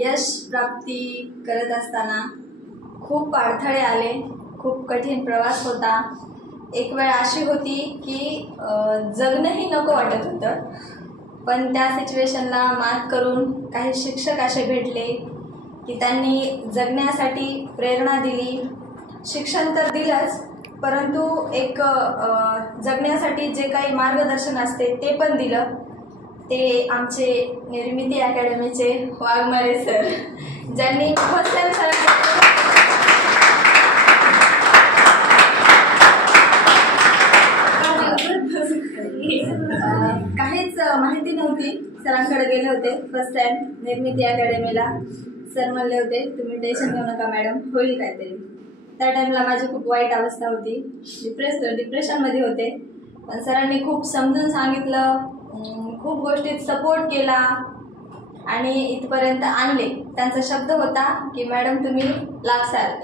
यश प्राप्ती करत असताना खूप अडथळे आले, खूप कठीण प्रवास होता। एक वेळ अशी होती की जगणंही नको वाटत होतं, पण त्या सिच्युएशनला मात करून काही शिक्षक असे भेटले की त्यांनी जगण्यासाठी प्रेरणा दिली। शिक्षण तर दिलंच, परंतु एक जगण्यासाठी जे काही मार्गदर्शन असते ते पण दिलं। ते आमचे निर्मिती अकॅडमीचे वाघमारे सर, ज्यांनी फर्स्ट टाइम काहीच माहिती नव्हती, सरांकडे गेले होते फर्स्ट टाइम निर्मिती अकॅडमीला। सर म्हणले होते तुम्ही टेन्शन घेऊ नका मॅडम, होईल काहीतरी। त्या टाइमला माझी खूप वाईट अवस्था होती, डिप्रेशनमध्ये होते, पण सरांनी खूप समजून सांगितलं, खूप गोष्टीत सपोर्ट केला आणि इथपर्यंत आणले। त्यांचा शब्द होता की मॅडम तुम्ही लागसाल।